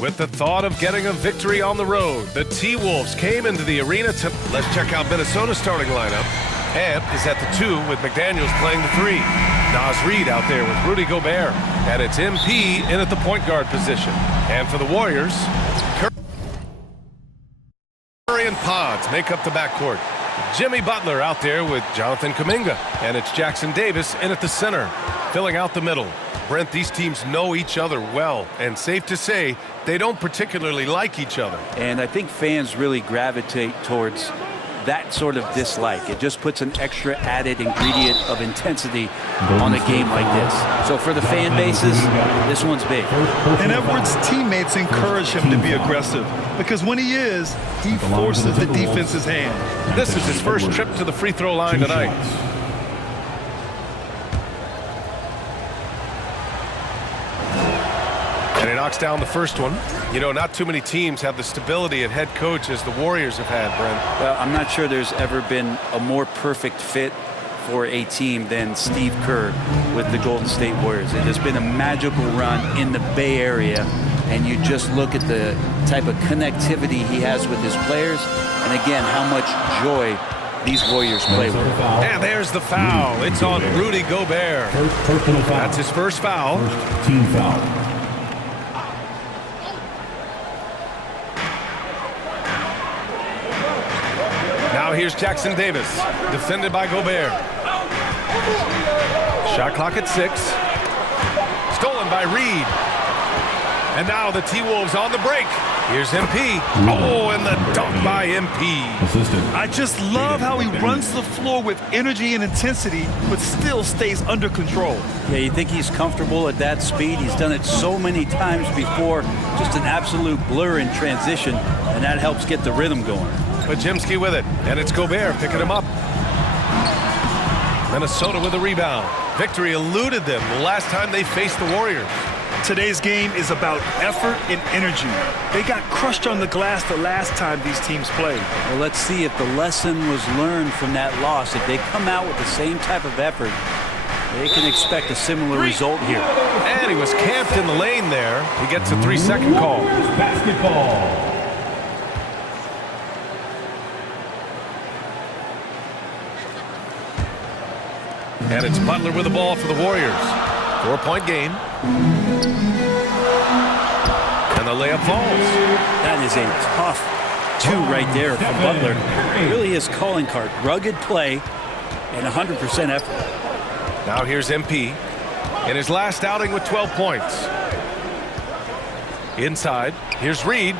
With the thought of getting a victory on the road, the T-Wolves came into the arena to... Let's check out Minnesota's starting lineup. Amp is at the 2 with McDaniels playing the 3. Naz Reid out there with Rudy Gobert. And it's MP in at the point guard position. And for the Warriors, Curry and Pods make up the backcourt. Jimmy Butler out there with Jonathan Kuminga. And it's Jackson Davis in at the center, filling out the middle. Brent, these teams know each other well, and safe to say they don't particularly like each other. And I think fans really gravitate towards that sort of dislike. It just puts an extra added ingredient of intensity on a game like this. So for the fan bases, this one's big. And Edwards' teammates encourage him to be aggressive, because when he is, he forces the defense's hand. This is his first trip to the free throw line tonight. And he knocks down the first one. You know, not too many teams have the stability at head coach as the Warriors have had, Brent. Well, I'm not sure there's ever been a more perfect fit for a team than Steve Kerr with the Golden State Warriors. It has been a magical run in the Bay Area, and you just look at the type of connectivity he has with his players, and again, how much joy these Warriors play with. And there's the foul. It's on Rudy Gobert. That's his first foul. Team foul. Now here's Jackson Davis, defended by Gobert. Shot clock at 6. Stolen by Reid. And now the T-Wolves on the break. Here's MP. Oh, and the dunk by MP. I just love how he runs the floor with energy and intensity, but still stays under control. Yeah, you think he's comfortable at that speed? He's done it so many times before. Just an absolute blur in transition, and that helps get the rhythm going. Pajimski with it, and it's Gobert picking him up. Minnesota with a rebound. Victory eluded them the last time they faced the Warriors. Today's game is about effort and energy. They got crushed on the glass the last time these teams played. Well, let's see if the lesson was learned from that loss. If they come out with the same type of effort, they can expect a similar result here. And he was camped in the lane there. He gets a 3-second call. Basketball. And it's Butler with the ball for the Warriors. 4-point game. And the layup falls. That is a tough 2 right there for Butler. Really his calling card. Rugged play and 100% effort. Now here's MP in his last outing with 12 points. Inside, here's Reid.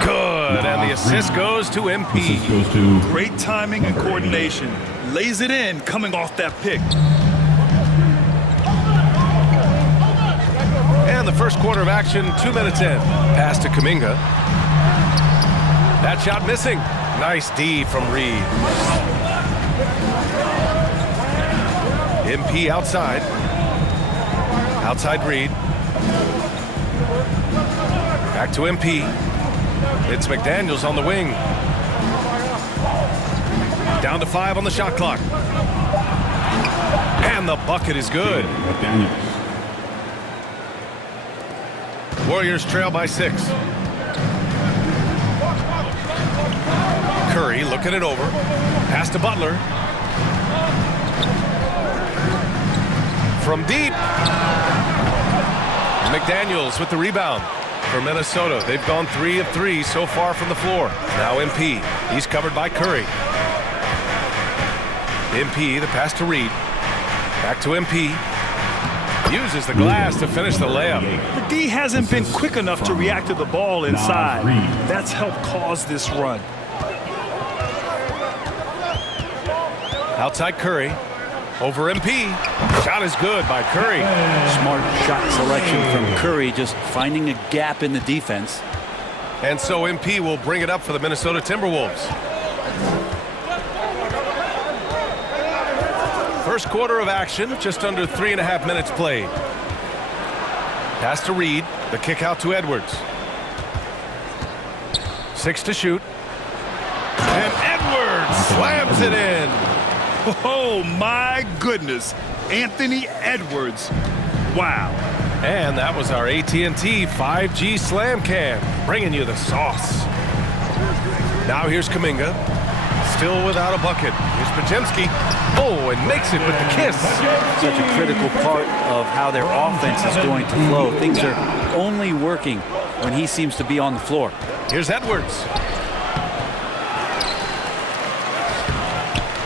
Good, and the assist goes to MP. Great timing and coordination. Lays it in coming off that pick. And the first quarter of action, 2 minutes in. Pass to Kuminga. That shot missing. Nice D from Reid. MP outside. Outside Reid. Back to MP. It's McDaniels on the wing. Down to 5 on the shot clock. And the bucket is good. Warriors trail by 6. Curry looking it over. Pass to Butler. From deep. McDaniels with the rebound for Minnesota. They've gone 3 of 3 so far from the floor. Now MP. He's covered by Curry. MP, the pass to Reid. Back to MP. Uses the glass to finish the layup. The D hasn't been quick enough to react to the ball inside. That's helped cause this run. Outside Curry. Over MP. Shot is good by Curry. Smart shot selection from Curry, just finding a gap in the defense. And so MP will bring it up for the Minnesota Timberwolves. first quarter of action, just under 3.5 minutes played. Pass to Reed, the kick out to Edwards. 6 to shoot. And Edwards slams it in. Oh, my goodness. Anthony Edwards. Wow. And that was our AT&T 5G Slam Cam, bringing you the sauce. Now here's Kuminga, still without a bucket. Here's Podziemski. Oh, and makes it with the kiss. Such a critical part of how their offense is going to flow. Things are only working when he seems to be on the floor. Here's Edwards.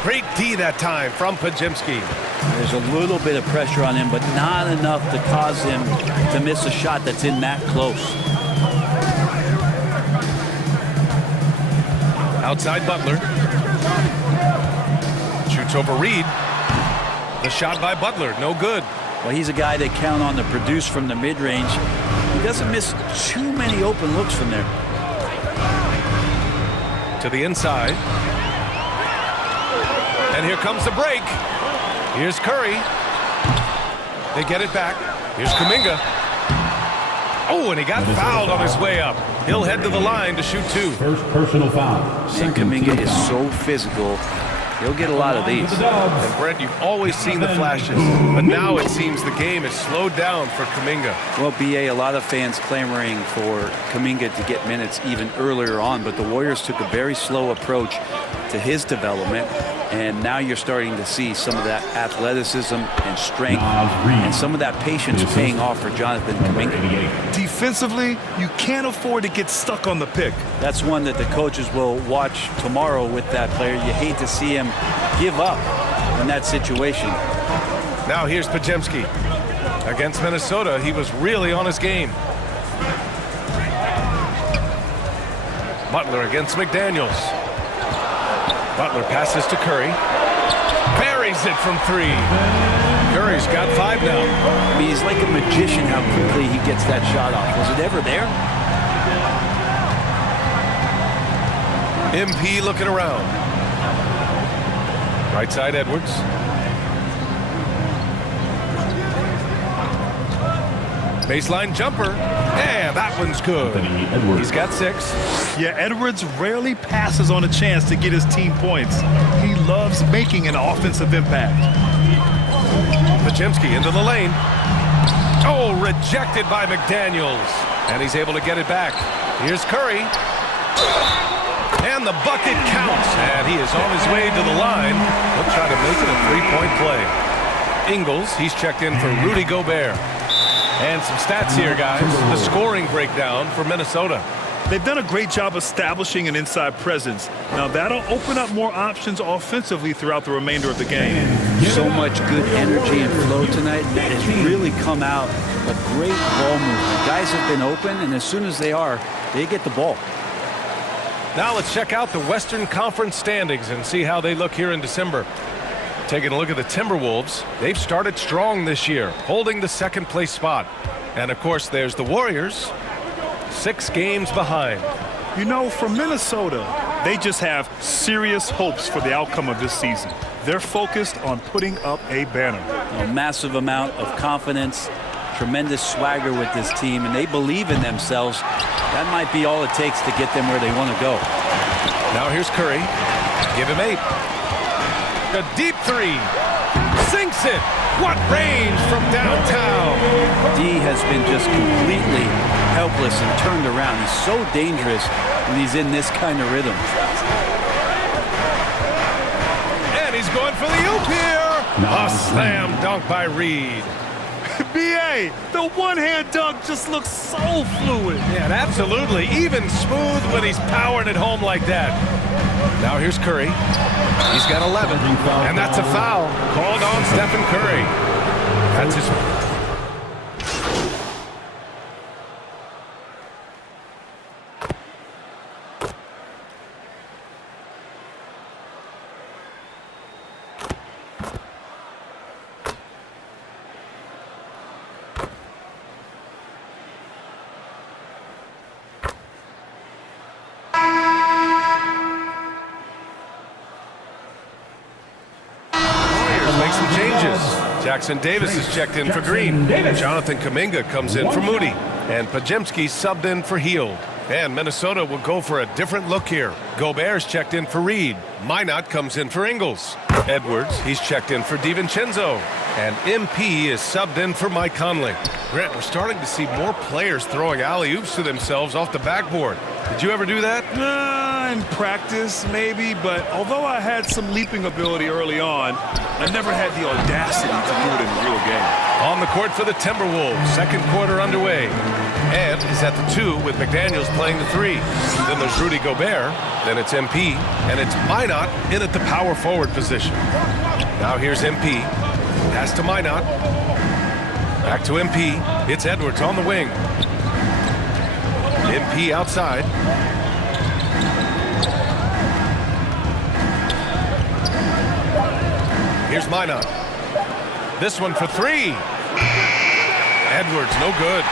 Great D that time from Podziemski. There's a little bit of pressure on him, but not enough to cause him to miss a shot that's in that close. Outside Butler. Shoots over Reed. The shot by Butler, no good. Well, he's a guy they count on to produce from the mid-range. He doesn't miss too many open looks from there. To the inside. And here comes the break. Here's Curry. They get it back. Here's Kuminga. Oh, and he got fouled on his way up. He'll head to the line to shoot 2. First personal foul. And Kuminga is so physical. He'll get a lot of these. And Brett, you've always seen the flashes, but now it seems the game is slowed down for Kuminga. Well, BA, a lot of fans clamoring for Kuminga to get minutes even earlier on, but the Warriors took a very slow approach to his development, and now you're starting to see some of that athleticism and strength and some of that patience paying off for Jonathan Kuminga. Defensively, you can't afford to get stuck on the pick. That's one that the coaches will watch tomorrow with that player. You hate to see him give up in that situation. Now here's Podziemski. Against Minnesota, he was really on his game. Butler against McDaniels. Butler passes to Curry. Buries it from 3. Curry's got 5 now. I mean, he's like a magician how quickly he gets that shot off. Was it ever there? MP looking around. Right side Edwards. Baseline jumper. And that one's good. He's got 6. Yeah, Edwards rarely passes on a chance to get his team points. He loves making an offensive impact. Podziemski into the lane. Oh, rejected by McDaniels. And he's able to get it back. Here's Curry. And the bucket counts. And he is on his way to the line. He'll try to make it a 3-point play. Ingles, he's checked in for Rudy Gobert. And some stats here, guys. The scoring breakdown for Minnesota. They've done a great job establishing an inside presence. Now, that'll open up more options offensively throughout the remainder of the game. So much good energy and flow tonight. That has really come out. A great ball movement. Guys have been open, and as soon as they are, they get the ball. Now let's check out the Western Conference standings and see how they look here in December. Taking a look at the Timberwolves, they've started strong this year, holding the second place spot. And of course, there's the Warriors, 6 games behind. You know, for Minnesota, they just have serious hopes for the outcome of this season. They're focused on putting up a banner. A massive amount of confidence, tremendous swagger with this team, and they believe in themselves. That might be all it takes to get them where they want to go. Now here's Curry. Give him 8. A deep 3. Sinks it. What range from downtown. D has been just completely helpless and turned around. He's so dangerous when he's in this kind of rhythm. And he's going for the oop here. A slam dunk by Reed. B.A., the one-hand dunk just looks so fluid. Yeah, absolutely. Even smooth when he's powering it home like that. Now here's Curry. He's got 11. And that's a foul called on Stephen Curry. That's his... make some changes. Jackson Davis is checked in for Green. Jonathan Kuminga comes in for Moody. And Pajemski subbed in for Heald. And Minnesota will go for a different look here. Gobert's checked in for Reed. Minot comes in for Ingles. Edwards, he's checked in for DiVincenzo. And MP is subbed in for Mike Conley. Grant, we're starting to see more players throwing alley-oops to themselves off the backboard. Did you ever do that? In practice, maybe, but although I had some leaping ability early on, I never had the audacity to do it in the real game. On the court for the Timberwolves, second quarter underway. Ant is at the 2 with McDaniels playing the 3. Then there's Rudy Gobert, then it's MP, and it's Minot in at the power forward position. Now here's MP, pass to Minot, back to MP, it's Edwards on the wing. MP outside. Here's Minot. This one for 3. Edwards, no good.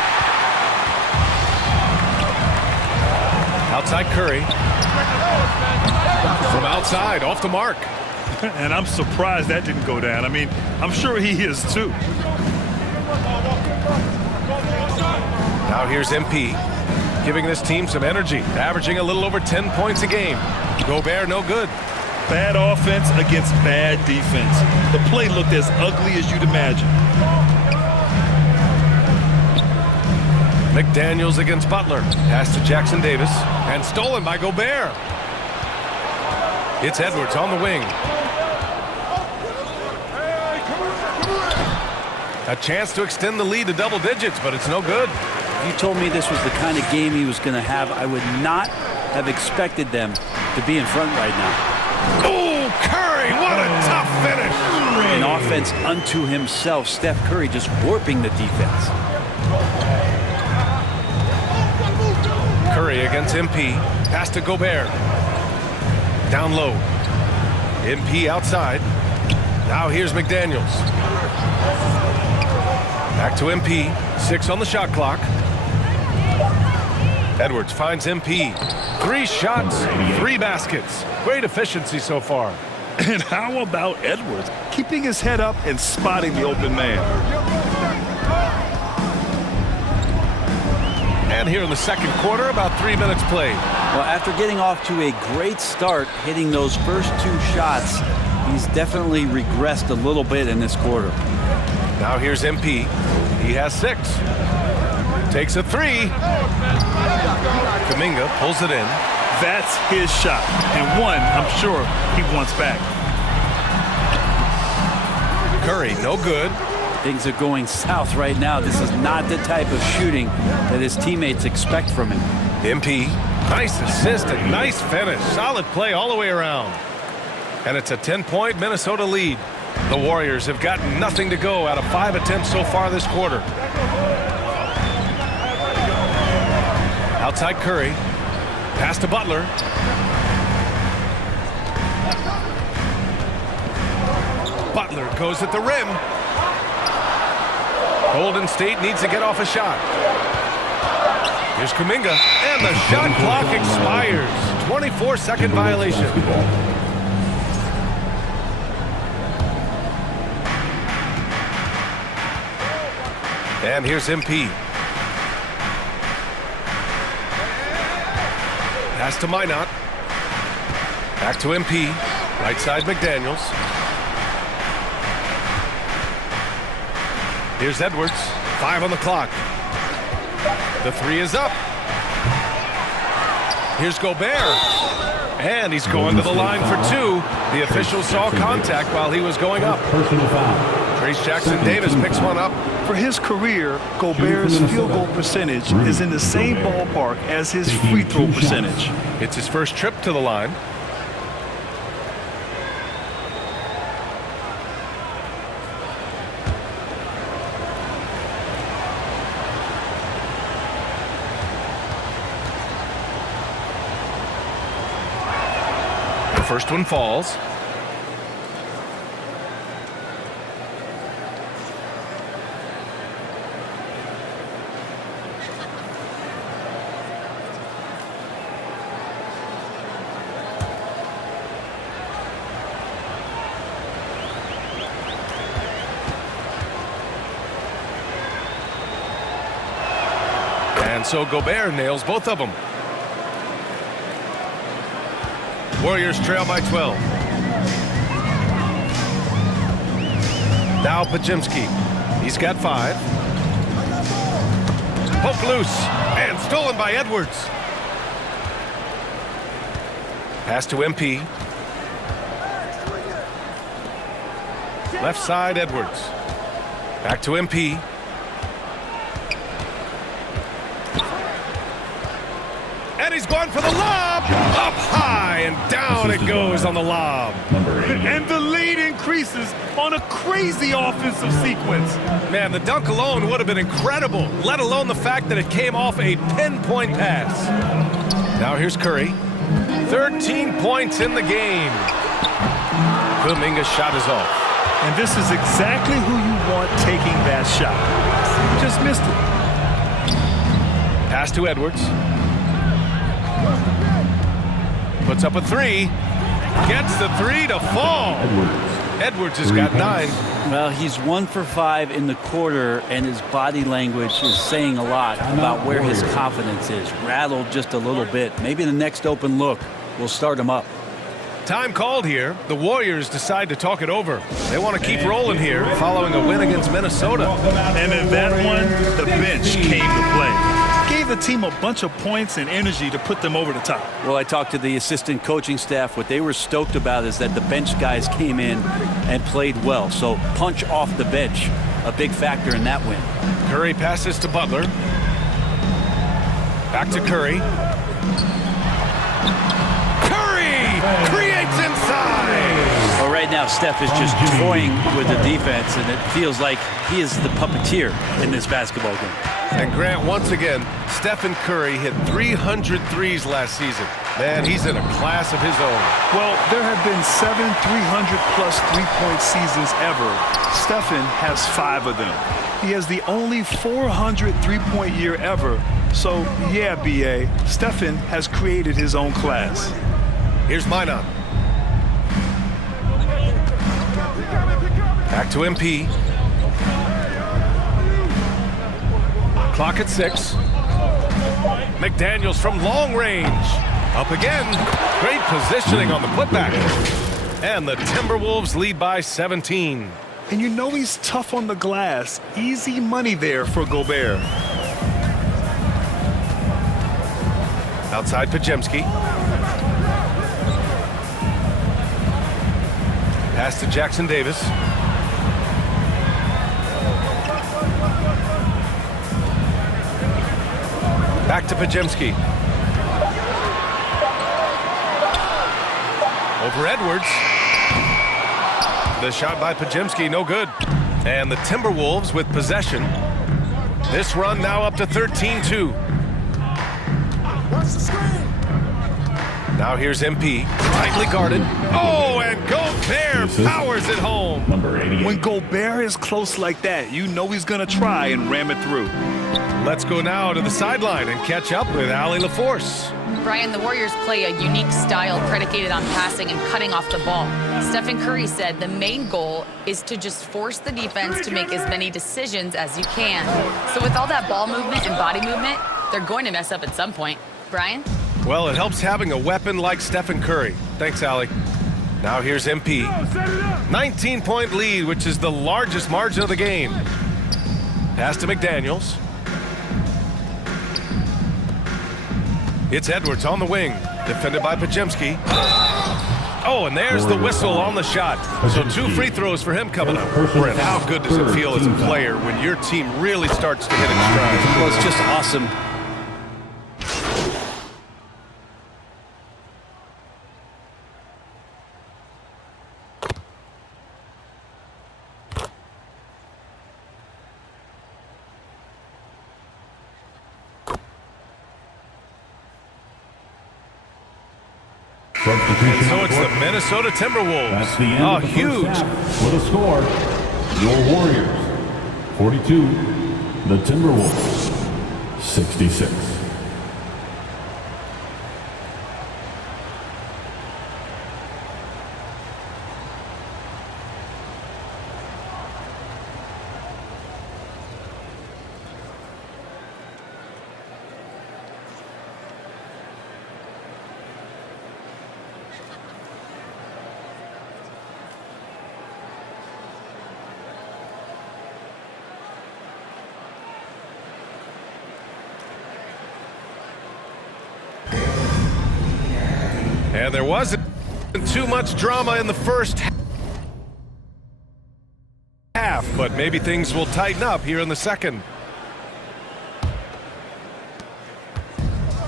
Outside Curry. From outside, off the mark. And I'm surprised that didn't go down. I mean, I'm sure he is too. Now here's MP, giving this team some energy, averaging a little over 10 points a game. Gobert, no good. Bad offense against bad defense. The play looked as ugly as you'd imagine. McDaniels against Butler. Pass to Jackson Davis. And stolen by Gobert. It's Edwards on the wing. A chance to extend the lead to double digits, but it's no good. If you told me this was the kind of game he was going to have, I would not have expected them to be in front right now. Oh, Curry, what a tough finish. An offense unto himself. Steph Curry just warping the defense. Curry against MP. Pass to Gobert. Down low. MP outside. Now here's McDaniels. Back to MP. 6 on the shot clock. Edwards finds MP. 3 shots, 3 baskets. Great efficiency so far. And how about Edwards keeping his head up and spotting the open man? And here in the second quarter, about 3 minutes played. Well, after getting off to a great start, hitting those first 2 shots, he's definitely regressed a little bit in this quarter. Now here's MP. He has 6. Takes a 3. Kuminga pulls it in. That's his shot, and one I'm sure he wants back. Curry, no good. Things are going south right now. This is not the type of shooting that his teammates expect from him. MP, nice assist and nice finish. Solid play all the way around. And it's a 10-point Minnesota lead. The Warriors have gotten nothing to go out of 5 attempts so far this quarter. Outside Curry. Pass to Butler. Butler goes at the rim. Golden State needs to get off a shot. Here's Kuminga, and the shot clock expires. 24-second violation. And here's MP. Pass to Minot. Back to MP. Right side McDaniels. Here's Edwards. 5 on the clock. The 3 is up. Here's Gobert. And he's going to the line for 2. The official saw contact while he was going up. Personal foul. Trace Jackson Davis picks one up. For his career, Gobert's field goal percentage is in the same ballpark as his free throw percentage. It's his first trip to the line. The first one falls. And so Gobert nails both of them. Warriors trail by 12. Now Pajemski. He's got 5. Poke loose and stolen by Edwards. Pass to MP. Left side Edwards. Back to MP. And he's going for the lob. Up high and down it goes on the lob. And the lead increases on a crazy offensive sequence. Man, the dunk alone would have been incredible, let alone the fact that it came off a pinpoint pass. Now here's Curry. 13 points in the game. Kuminga's shot is off. And this is exactly who you want taking that shot. Just missed it. Pass to Edwards. Puts up a 3. Gets the 3 to fall. Edwards has got 9. Well, he's 1 for 5 in the quarter, and his body language is saying a lot about where his confidence is. Rattled just a little bit. Maybe the next open look will start him up. Time called here. The Warriors decide to talk it over. They want to keep rolling here following a win against Minnesota. And in that one, the bench came to play. Gave the team a bunch of points and energy to put them over the top. Well, I talked to the assistant coaching staff. What they were stoked about is that the bench guys came in and played well. So punch off the bench, a big factor in that win. Curry passes to Butler. Back to Curry. Creates inside. Well, right now, Steph is just toying with the defense, and it feels like he is the puppeteer in this basketball game. And Grant, once again, Stephen Curry hit 300 threes last season. Man, he's in a class of his own. Well, there have been 7 300-plus three-point seasons ever. Stephen has 5 of them. He has the only 400 three-point year ever. So, yeah, B.A., Stephen has created his own class. Here's Minon. Back to MP. Clock at 6. McDaniels from long range. Up again. Great positioning on the putback. And the Timberwolves lead by 17. And you know he's tough on the glass. Easy money there for Gobert. Outside Pajemski. Pass to Jackson Davis. Back to Pajemski. Over Edwards. The shot by Pajemski, no good. And the Timberwolves with possession. This run now up to 13-2. Now here's MP, tightly guarded. Oh, and Gobert powers it home. When Gobert is close like that, you know he's going to try and ram it through. Let's go now to the sideline and catch up with Allie LaForce. Brian, the Warriors play a unique style predicated on passing and cutting off the ball. Stephen Curry said the main goal is to just force the defense to make as many decisions as you can. So with all that ball movement and body movement, they're going to mess up at some point. Brian? Well, it helps having a weapon like Stephen Curry. Thanks, Allie. Now here's MP. 19-point lead, which is the largest margin of the game. Pass to McDaniels. It's Edwards on the wing, defended by Pajemski. Oh, and there's the whistle on the shot. So 2 free throws for him coming up. Brent, how good does it feel as a player when your team really starts to hit its stride? Well, it's just awesome. So it's the Minnesota Timberwolves. That's the end of the huge. first half. For the score, your Warriors 42, the Timberwolves 66. And there wasn't too much drama in the first half, but maybe things will tighten up here in the second.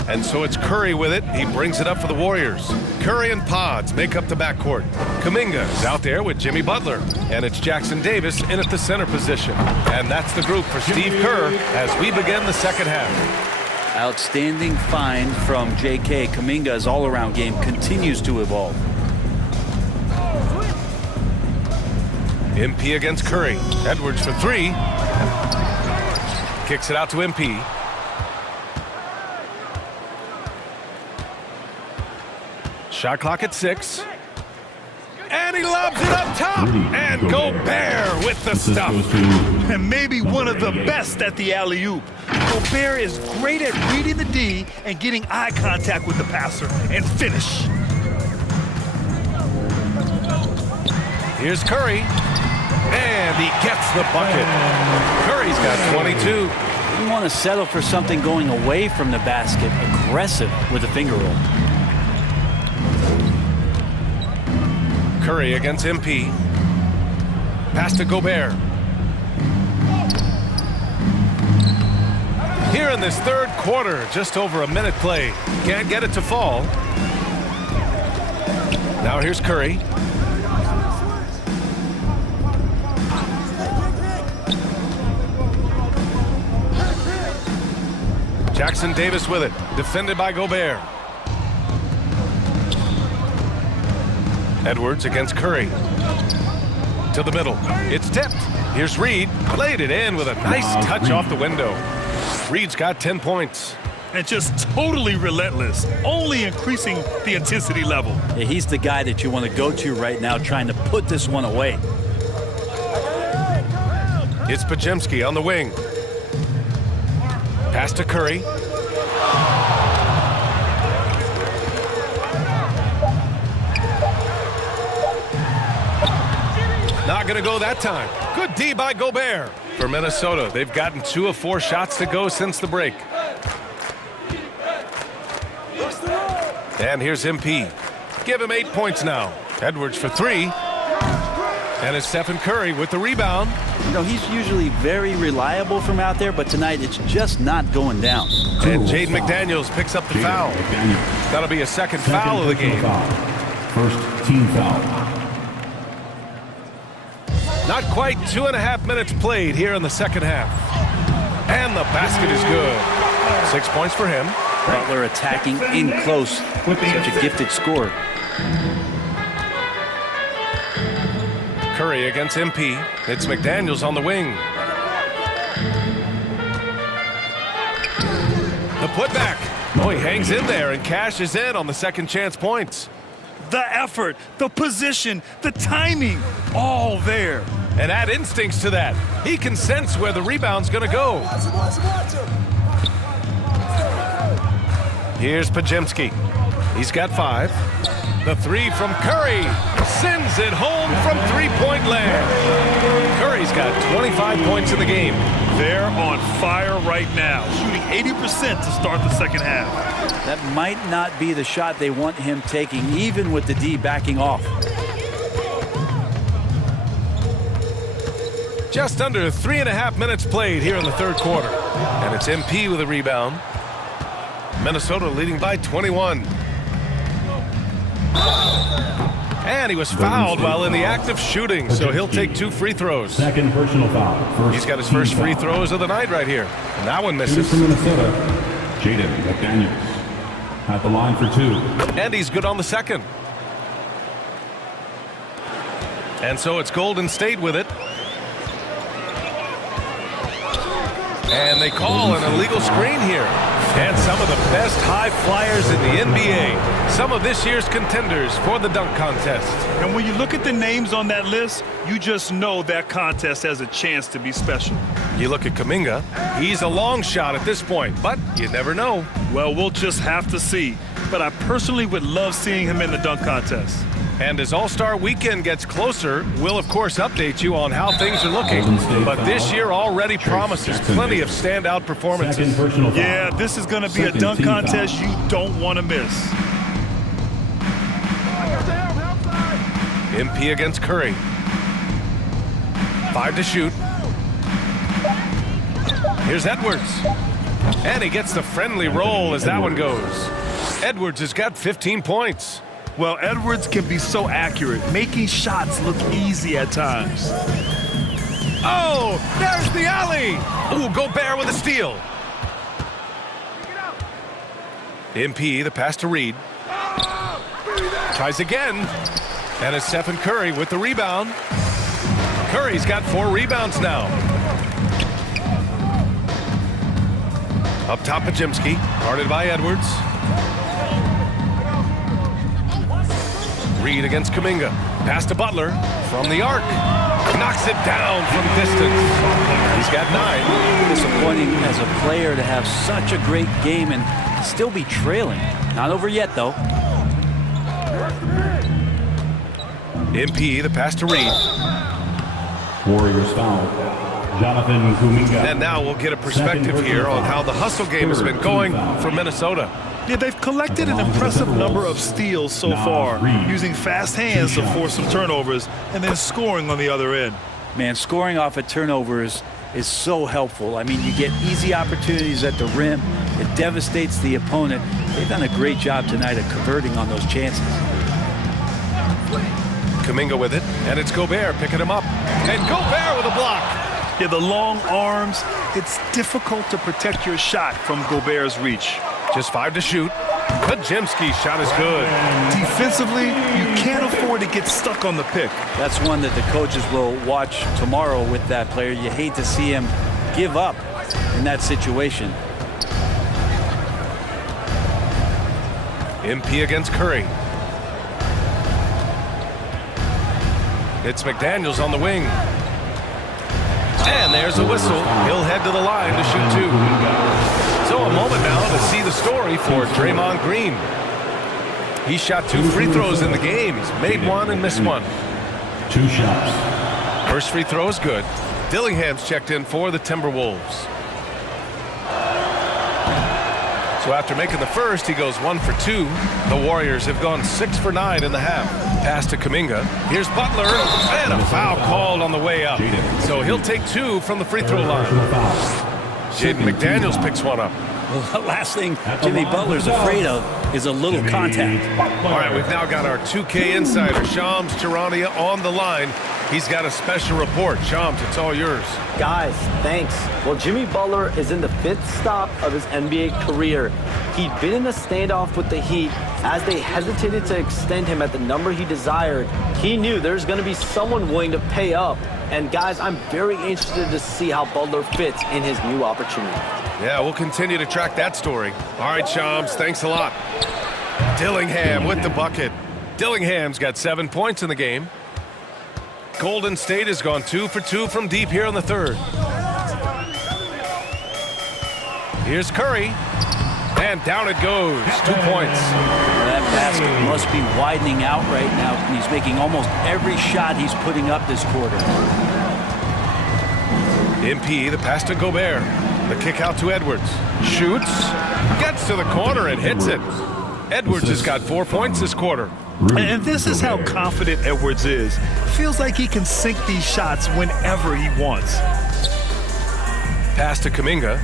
And so it's Curry with it. He brings it up for the Warriors. Curry and Pods make up the backcourt. Kuminga is out there with Jimmy Butler. And it's Jackson Davis in at the center position. And that's the group for Steve Kerr as we begin the second half. Outstanding find from J.K. Kuminga's all-around game continues to evolve. MP against Curry. Edwards for three. Kicks it out to MP. Shot clock at 6. And he lobs it up top. And Gobert with the stuff. And maybe one of the best at the alley-oop. Gobert is great at reading the D and getting eye contact with the passer and finish. Here's Curry. And he gets the bucket. Curry's got 22. You want to settle for something going away from the basket, aggressive with a finger roll. Curry against MP. Pass to Gobert. Here in this third quarter, just over a minute play. Can't get it to fall. Now here's Curry. Jackson Davis with it. Defended by Gobert. Edwards against Curry. To the middle. It's tipped. Here's Reed. Played it in with a nice touch off the window. Reed's got 10 points. And just totally relentless, only increasing the intensity level. Yeah, he's the guy that you want to go to right now trying to put this one away. It's Podziemski on the wing. Pass to Curry. Not going to go that time. Good D by Gobert. For Minnesota, they've gotten 2 of 4 shots to go since the break. And here's MP. Give him 8 points now. Edwards for 3. And it's Stephen Curry with the rebound. You know, he's usually very reliable from out there, but tonight it's just not going down. And Jaden McDaniels picks up the foul. That'll be a second foul of the game. First team foul. Not quite 2.5 minutes played here in the second half. And the basket is good. 6 points for him. Butler attacking in close. Such a gifted scorer. Curry against MP. It's McDaniels on the wing. The putback. Oh, he hangs in there and cashes in on the second chance points. The effort, the position, the timing, all there. And add instincts to that. He can sense where the rebound's going to go. Here's Podziemski. He's got 5. The 3 from Curry sends it home from three-point land. Curry's got 25 points in the game. They're on fire right now, shooting 80% to start the second half. That might not be the shot they want him taking, even with the D backing off. Just under 3.5 minutes played here in the third quarter. And it's MP with a rebound. Minnesota leading by 21. And he was fouled while in the act of shooting, so he'll take 2 free throws. Second personal foul. He's got his first free throws of the night right here. And that one misses. From Minnesota, Jaden McDaniels at the line for 2. And he's good on the second. And so it's Golden State with it. And they call an illegal screen here. And some of the best high flyers in the NBA. Some of this year's contenders for the dunk contest. And when you look at the names on that list, you just know that contest has a chance to be special. You look at Kuminga, he's a long shot at this point, but you never know. Well, we'll just have to see. But I personally would love seeing him in the dunk contest. And as All-Star Weekend gets closer, we'll of course update you on how things are looking. But this year already promises plenty of standout performances. Yeah, this is going to be a dunk contest you don't want to miss. MP against Curry. 5 to shoot. Here's Edwards. And he gets the friendly roll as that one goes. Edwards has got 15 points. Well, Edwards can be so accurate, making shots look easy at times. Oh, there's the alley. Ooh, Gobert with a steal. MP, the pass to Reed. Tries again. And it's Stephen Curry with the rebound. Curry's got 4 rebounds now. Up top, Pajemski, guarded by Edwards. Reed against Kuminga. Pass to Butler from the arc. Knocks it down from distance. He's got 9. Disappointing as a player to have such a great game and still be trailing. Not over yet, though. MP, the pass to Reed. Warriors foul. Jonathan Kuminga. And now we'll get a perspective here on how the hustle game has been going for Minnesota. Yeah, they've collected an impressive number of steals so far, using fast hands to force some turnovers and then scoring on the other end. Man, scoring off of turnovers is so helpful. I mean, you get easy opportunities at the rim. It devastates the opponent. They've done a great job tonight of converting on those chances. Kuminga with it, and it's Gobert picking him up. And Gobert with a block. Yeah, the long arms, it's difficult to protect your shot from Gobert's reach. Just 5 to shoot. Pajemski's shot is good. Defensively, you can't afford to get stuck on the pick. That's one that the coaches will watch tomorrow with that player. You hate to see him give up in that situation. MP against Curry. It's McDaniels on the wing. And there's a whistle. He'll head to the line to shoot 2. So a moment now to see the story for Draymond Green. He shot 2 free throws in the game. He's made 1 and missed 1. 2 shots. First free throw is good. Dillingham's checked in for the Timberwolves. So after making the first, he goes 1 for 2. The Warriors have gone 6 for 9 in the half. Pass to Kuminga. Here's Butler, and a foul called on the way up. So he'll take 2 from the free throw line. Jaden McDaniels picks 1 up. Well, the last thing Jimmy Butler's afraid of is a little contact. All right, we've now got our 2K insider, Shams Charania, on the line. He's got a special report. Shams, it's all yours. Guys, thanks. Well, Jimmy Butler is in the 5th stop of his NBA career. He'd been in a standoff with the Heat. As they hesitated to extend him at the number he desired, he knew there's going to be someone willing to pay up. And guys, I'm very interested to see how Butler fits in his new opportunity. Yeah, we'll continue to track that story. All right, Shams, thanks a lot. Dillingham with the bucket. Dillingham's got 7 points in the game. Golden State has gone 2 for 2 from deep here in the 3rd. Here's Curry. And down it goes. 2 points. That basket must be widening out right now. He's making almost every shot he's putting up this quarter. MP, the pass to Gobert. The kick out to Edwards. Shoots. Gets to the corner and hits it. Edwards has got 4 points this quarter. And this is how confident Edwards is. Feels like he can sink these shots whenever he wants. Pass to Kuminga.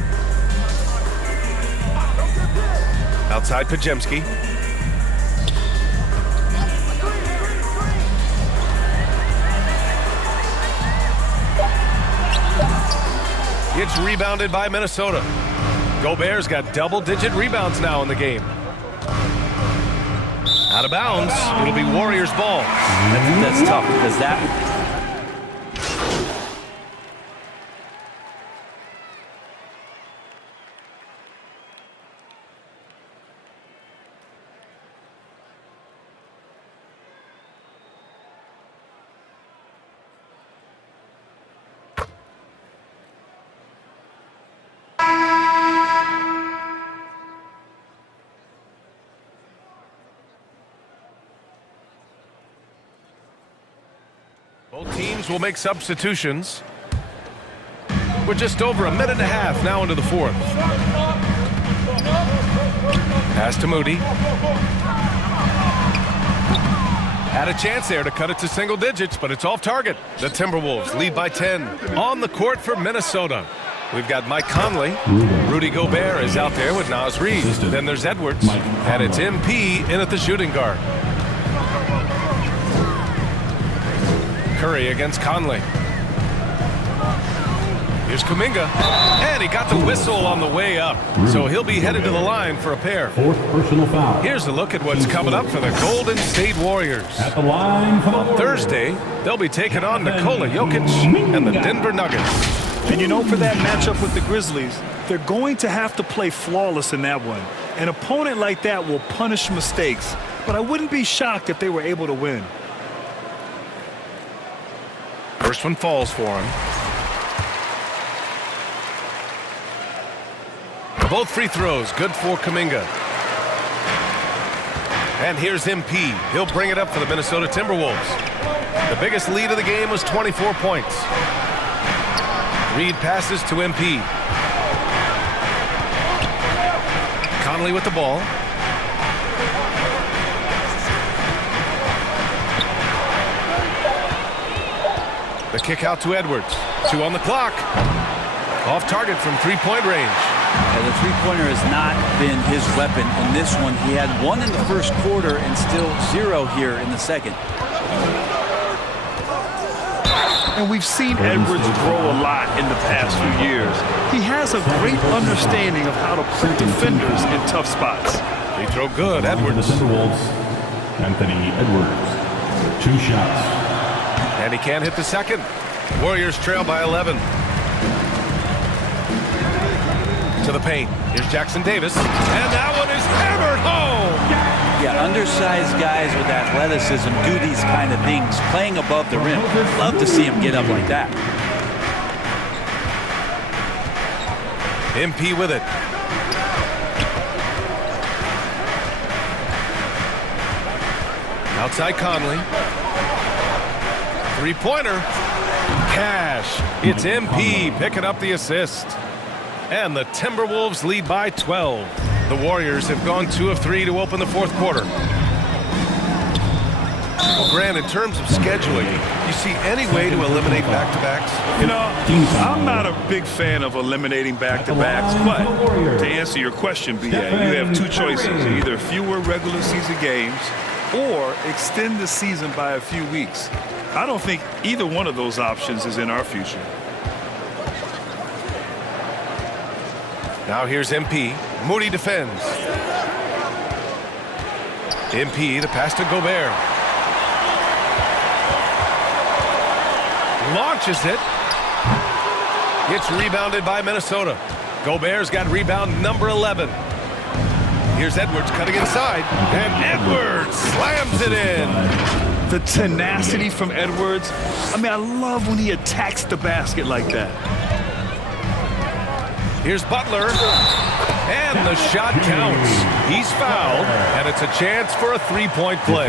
Outside Pajemski. Gets rebounded by Minnesota. Gobert's got double-digit rebounds now in the game. Out of bounds. It'll be Warriors ball. That's tough because that... Both teams will make substitutions. We're just over a minute and a half now into the 4th. Pass to Moody. Had a chance there to cut it to single digits, but it's off target. The Timberwolves lead by 10. On the court for Minnesota, we've got Mike Conley. Rudy Gobert is out there with Naz Reid. Then there's Edwards. And it's MP in at the shooting guard. Curry against Conley. Here's Kuminga. And he got the whistle on the way up. So he'll be headed to the line for a pair. Fourth personal foul. Here's a look at what's coming up for the Golden State Warriors. At the line for the Warriors. Thursday, they'll be taking on Nikola Jokic and the Denver Nuggets. And you know, for that matchup with the Grizzlies, they're going to have to play flawless in that one. An opponent like that will punish mistakes, but I wouldn't be shocked if they were able to win. First one falls for him. Both free throws good for Kuminga. And here's MP. He'll bring it up for the Minnesota Timberwolves. The biggest lead of the game was 24 points. Reid passes to MP. Conley with the ball. The kick out to Edwards. 2 on the clock. Off target from three-point range. Yeah, the three-pointer has not been his weapon in this one. He had 1 in the first quarter and still 0 here in the second. And we've seen Edwards grow a lot in the past few years. He has a great understanding of how to put defenders in tough spots. Free throw good, Edwards. The Timberwolves, Anthony Edwards. 2 shots. And he can't hit the second. Warriors trail by 11. To the paint. Here's Jackson Davis. And that one is hammered home. Yeah, undersized guys with athleticism do these kind of things, playing above the rim. Love to see him get up like that. MP with it. Outside Conley. Three-pointer. Cash. It's MP picking up the assist. And the Timberwolves lead by 12. The Warriors have gone 2 of 3 to open the fourth quarter. Well, Grant, in terms of scheduling, you see any way to eliminate back-to-backs? You know, I'm not a big fan of eliminating back-to-backs, but to answer your question, BA, you have 2 choices. Either fewer regular season games or extend the season by a few weeks. I don't think either one of those options is in our future. Now here's MP. Moody defends. MP, the pass to Gobert. Launches it. It's rebounded by Minnesota. Gobert's got rebound number 11. Here's Edwards cutting inside. And Edwards slams it in. The tenacity from Edwards. I mean, I love when he attacks the basket like that. Here's Butler. And the shot counts. He's fouled, and it's a chance for a three-point play.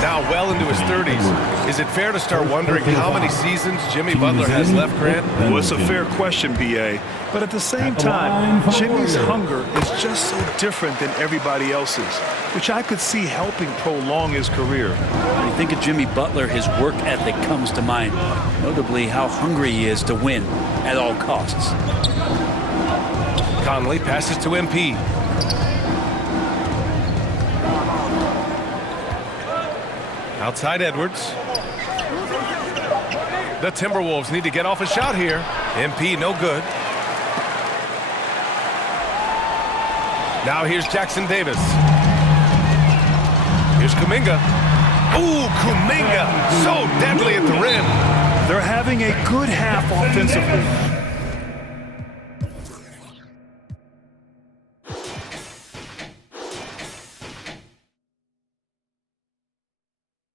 Now well into his 30s. Is it fair to start wondering how many seasons Jimmy Butler has left, Grant? Well, it's a fair question, B.A. But at the same time, Jimmy's hunger is just so different than everybody else's, which I could see helping prolong his career. When you think of Jimmy Butler, his work ethic comes to mind, notably how hungry he is to win at all costs. Conley passes to MP. Outside Edwards. The Timberwolves need to get off a shot here. MP no good. Now here's Jackson Davis. Here's Kuminga. Ooh, Kuminga, so deadly at the rim. They're having a good half offensively.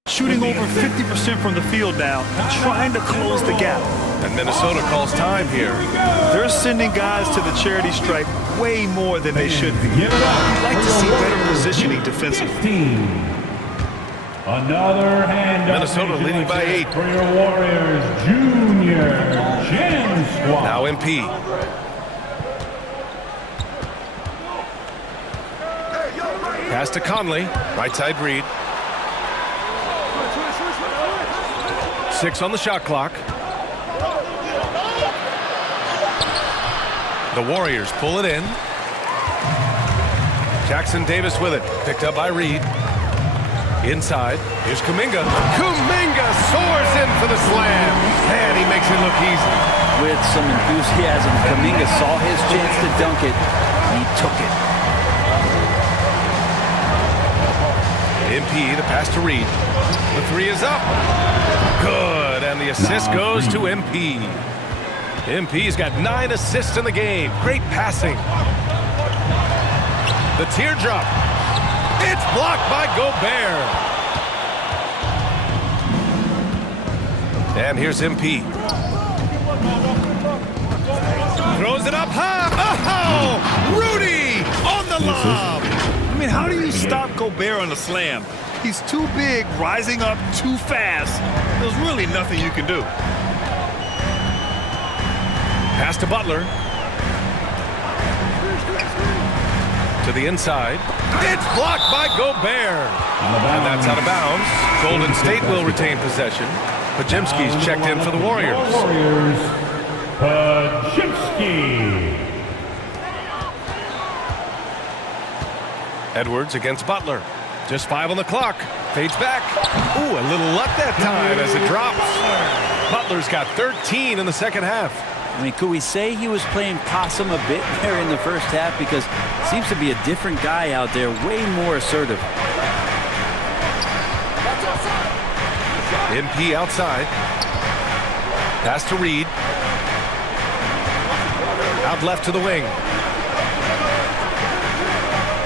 Shooting over 50% from the field now, trying to close the gap. And Minnesota calls time here. They're sending guys to the charity stripe way more than they should be. I'd like to see better positioning defensively. Another hand Minnesota leading by 8 for your Warriors Junior Gym Squad. Now MP. Pass to Conley. Right side Reid. 6 on the shot clock. The Warriors pull it in. Jackson Davis with it. Picked up by Reed. Inside. Here's Kuminga. Kuminga soars in for the slam. And he makes it look easy. With some enthusiasm, Kuminga saw his chance to dunk it. He took it. MP, the pass to Reed. The 3 is up. Good. And the assist goes to MP. MP's got 9 assists in the game. Great passing. The teardrop. It's blocked by Gobert. And here's MP. Throws it up high. Oh! Rudy on the lob. I mean, how do you stop Gobert on the slam? He's too big, rising up too fast. There's really nothing you can do. Pass to Butler. To the inside. It's blocked by Gobert. And that's out of bounds. Golden State will retain possession. Pajemski's checked in for the Warriors. Pajemski. Edwards against Butler. Just 5 on the clock. Fades back. Ooh, a little luck that time as it drops. Butler's got 13 in the second half. I mean, could we say he was playing possum a bit there in the first half? Because it seems to be a different guy out there, way more assertive. MP outside. Pass to Reed. Out left to the wing.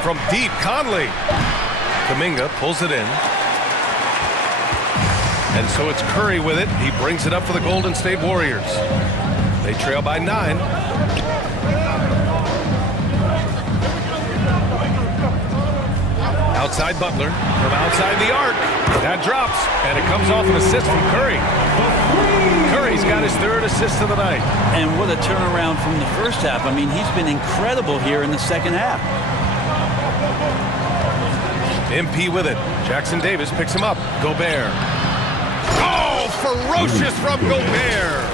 From deep, Conley. Kuminga pulls it in. And so it's Curry with it. He brings it up for the Golden State Warriors. They trail by 9. Outside Butler. From outside the arc. That drops. And it comes off an assist from Curry. Curry's got his 3rd assist of the night. And what a turnaround from the first half. I mean, he's been incredible here in the second half. MP with it. Jackson Davis picks him up. Gobert. Oh, ferocious from Gobert.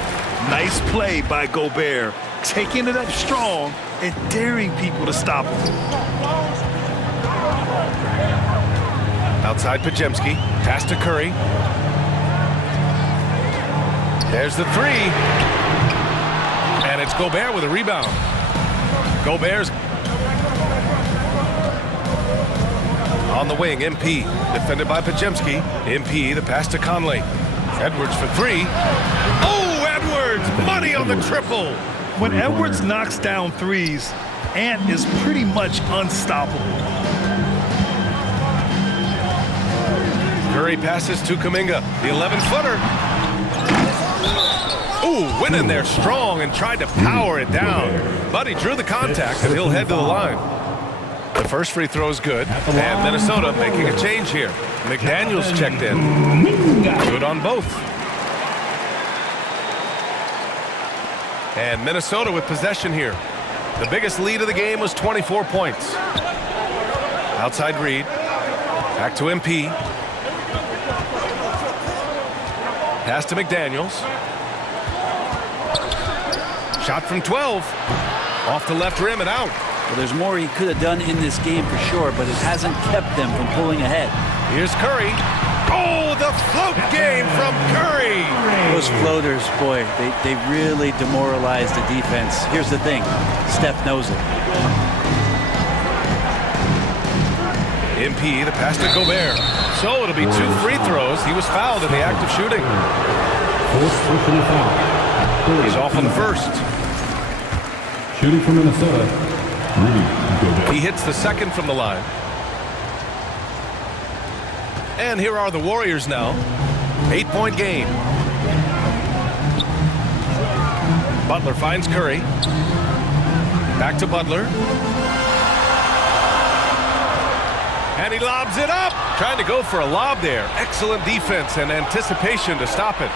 Nice play by Gobert, taking it up strong and daring people to stop him. Outside Pajemski. Pass to Curry. There's the 3. And it's Gobert with a rebound. Gobert's on the wing. MP defended by Pajemski. MP the pass to Conley. Edwards for 3. Oh, Edwards! Money on the triple. When Edwards knocks down threes, Ant is pretty much unstoppable. Curry passes to Kuminga. The 11-footer. Ooh, went in there strong and tried to power it down. But he drew the contact and he'll head to the line. The first free throw is good. And Minnesota making a change here. McDaniels checked in. Good on both. And Minnesota with possession here. The biggest lead of the game was 24 points. Outside Reed. Back to MP. Pass to McDaniels. Shot from 12. Off the left rim and out. Well, there's more he could have done in this game for sure, but it hasn't kept them from pulling ahead. Here's Curry. Oh, the float game from Curry. Those floaters, boy, they really demoralize the defense. Here's the thing. Steph knows it. MP, the pass to Gobert. So it'll be 2 free throws. He was fouled in the act of shooting. He's off on the first. Shooting from Minnesota, Rudy Gobert. He hits the second from the line. And here are the Warriors now. 8-point game. Butler finds Curry. Back to Butler. And he lobs it up. Trying to go for a lob there. Excellent defense and anticipation to stop it.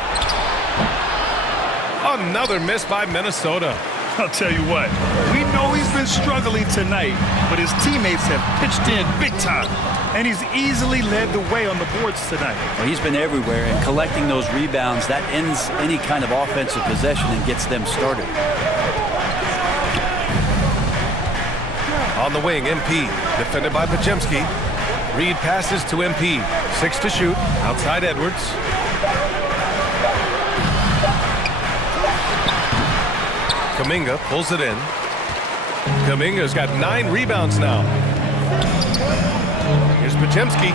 Another miss by Minnesota. I'll tell you what, we know he's been struggling tonight, but his teammates have pitched in big time, and he's easily led the way on the boards tonight. Well, he's been everywhere, and collecting those rebounds, that ends any kind of offensive possession and gets them started. On the wing, MP, defended by Pajemski. Reed passes to MP. 6 to shoot. Outside Edwards. Kuminga pulls it in. Kuminga's got 9 rebounds now. Here's Pajemski.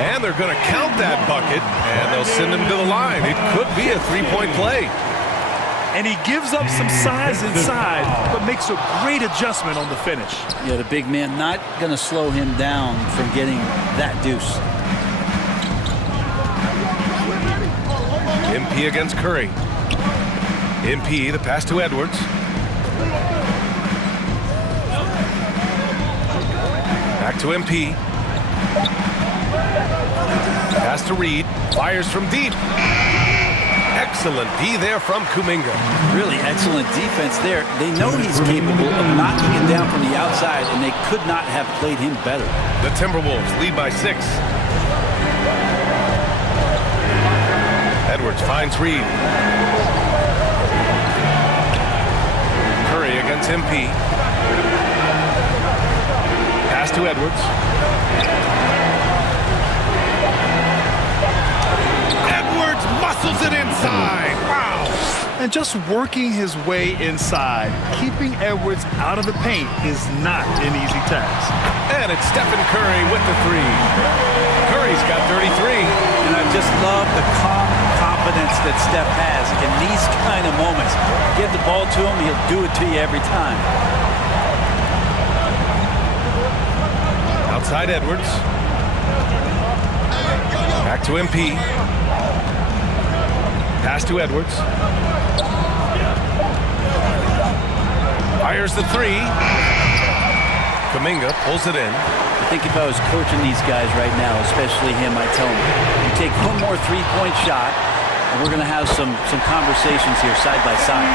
And they're going to count that bucket, and they'll send him to the line. It could be a 3-point play. And he gives up some size inside, but makes a great adjustment on the finish. Yeah, the big man not going to slow him down from getting that deuce. MP against Curry. MP, the pass to Edwards. Back to MP. Pass to Reed. Fires from deep. Excellent D there from Kuminga. Really excellent defense there. They know he's capable of knocking it down from the outside, and they could not have played him better. The Timberwolves lead by 6. Edwards finds Reed. Curry against MP. Pass to Edwards. Edwards muscles it inside. Wow. And just working his way inside, keeping Edwards out of the paint is not an easy task. And it's Stephen Curry with the 3. Curry's got 33. And I just love the calm confidence that Steph has in these kind of moments. Give the ball to him, he'll do it to you every time. Outside Edwards. Back to MP. Pass to Edwards. Fires the 3. Kuminga pulls it in. I think if I was coaching these guys right now, especially him, I'd tell him, you take one more three-point shot, and we're going to have some conversations here side by side.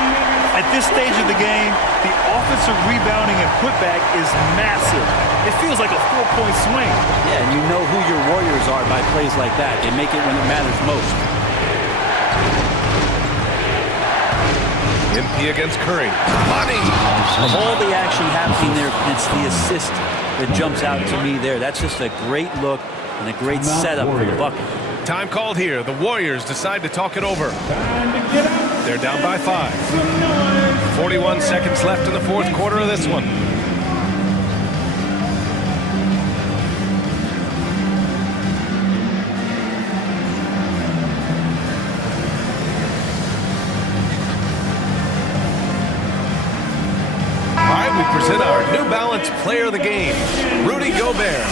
At this stage of the game, the offensive rebounding and putback is massive. It feels like a 4-point swing. Yeah, and you know who your Warriors are by plays like that. They make it when it matters most. MP against Curry. Money! Of all the action happening there, it's the assist that jumps out to me there. That's just a great look and a great setup for the bucket. Time called here. The Warriors decide to talk it over. They're down by 5. 41 seconds left in the 4th quarter of this one. We present our New Balance Player of the Game, Rudy Gobert.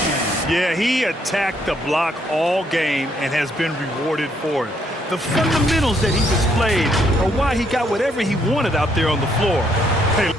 Yeah, he attacked the block all game and has been rewarded for it. The fundamentals that he displayed are why he got whatever he wanted out there on the floor. Hey.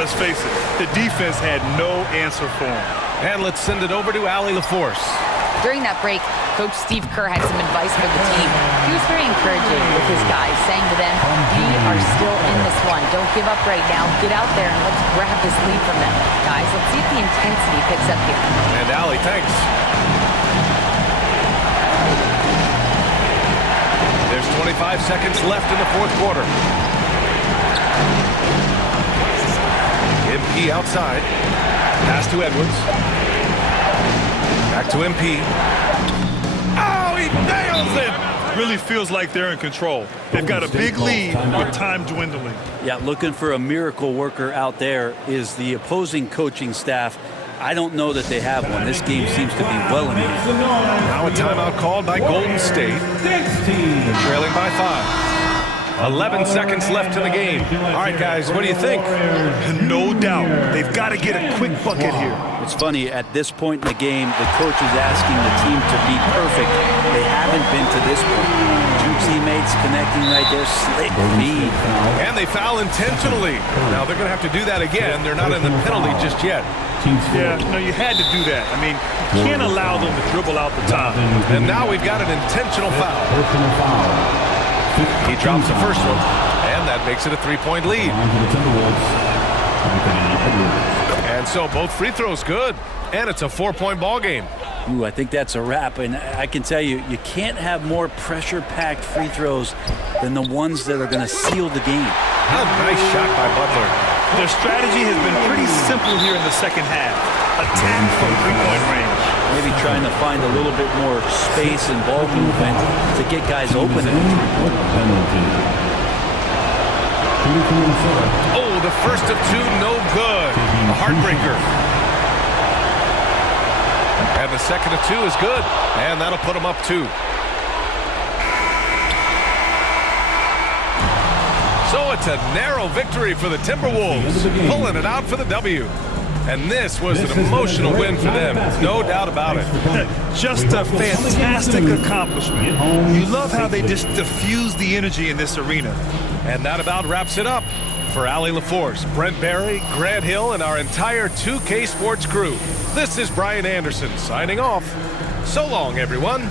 Let's face it, the defense had no answer for him. And let's send it over to Allie LaForce. During that break, Coach Steve Kerr had some advice for the team. He was very encouraging with his guys, saying to them, we are still in this one. Don't give up right now. Get out there and let's grab this lead from them. Guys, let's see if the intensity picks up here. And Allie, thanks. There's 25 seconds left in the 4th quarter. MP outside. Pass to Edwards. Back to MP. Oh, he nails it! Really feels like they're in control. They've got a big lead with time dwindling. Yeah, looking for a miracle worker out there is the opposing coaching staff. I don't know that they have one. This game seems to be well in hand. Now a timeout called by Golden State. Trailing by 5. 11 seconds left in the game. All right, guys, what do you think? No doubt. They've got to get a quick bucket here. It's funny, at this point in the game, the coach is asking the team to be perfect. They haven't been to this point. Jude teammates connecting right there. Slick feed. And they foul intentionally. Now they're going to have to do that again. They're not in the penalty just yet. Yeah, no, you had to do that. I mean, you can't allow them to dribble out the top. And now we've got an intentional foul. He drops the first one, and that makes it a 3-point lead. And so both free throws good, and it's a 4-point ball game. Ooh, I think that's a wrap, and I can tell you, you can't have more pressure-packed free throws than the ones that are going to seal the game. A nice shot by Butler. Their strategy has been pretty simple here in the second half. Attack from three-point range. Maybe trying to find a little bit more space and ball movement to get guys open. Oh, the first of two, no good. A heartbreaker. And the second of two is good. And that'll put them up 2. So it's a narrow victory for the Timberwolves, pulling it out for the W. And this was an emotional win for them, no doubt about it. Just a fantastic accomplishment. You love how they just diffuse the energy in this arena. And that about wraps it up. For Allie LaForce, Brent Barry, Grant Hill, and our entire 2K Sports crew, this is Brian Anderson signing off. So long, everyone.